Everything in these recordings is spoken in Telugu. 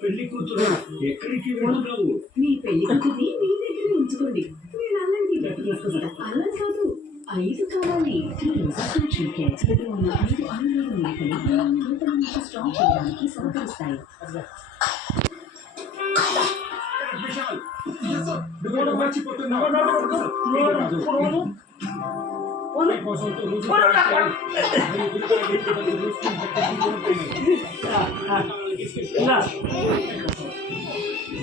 పెళ్లి కూతురు ఎక్కడికి వెళ్తున్నావు? నీ పెళ్లి కూతురి మీ దగ్గర ఉంచుకోండి. నేను అల్లండి అల్లం కాదు 5 కావాలి. చేతిలో ఉన్న 5 ఆయుర్వేద లేఖలు స్ట్రాంగ్ చేయడానికి సహకరిస్తాయి.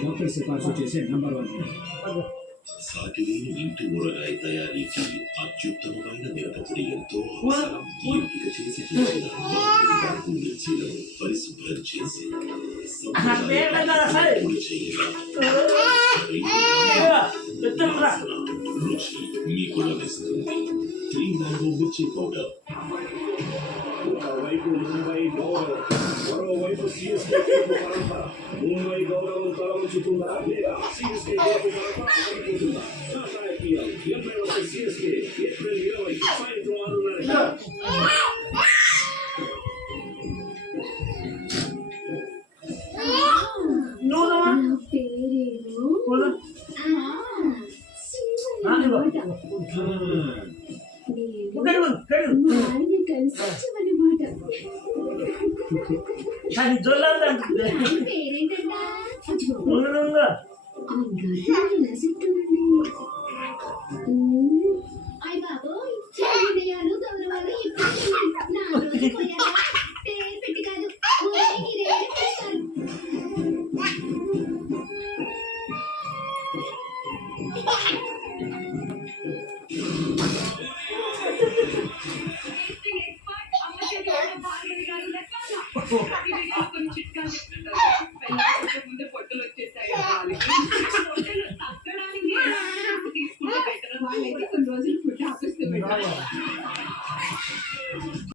డాక్టర్ సిఫార్సు చేసే నంబర్ 1. సాకిలేని ఇంటి ఊరగాయ తయారీకి అత్యుత్తమమైన మిరపపొడి ఎంతో అవసరం. ఎంపిక చేసి తెచ్చిన మిర్చీలను పరిశుభ్రం చేసి రుచి మీకు లభిస్తుంది. 3 మ్యాంగో మిర్చి పౌడర్. ఒకవైపు ముంబై గౌరవం, మరోవైపు సిఎస్కే పరంపర. ముంబై గౌరవం తలవంచుతుందా లేదా సిఎస్కే పరంపర ఆగిపోతుందా? సిఎస్కే ఏప్రిల్ 20 సాయంత్రం 6:30. ముందు పొట్టులు వచ్చేసాయి.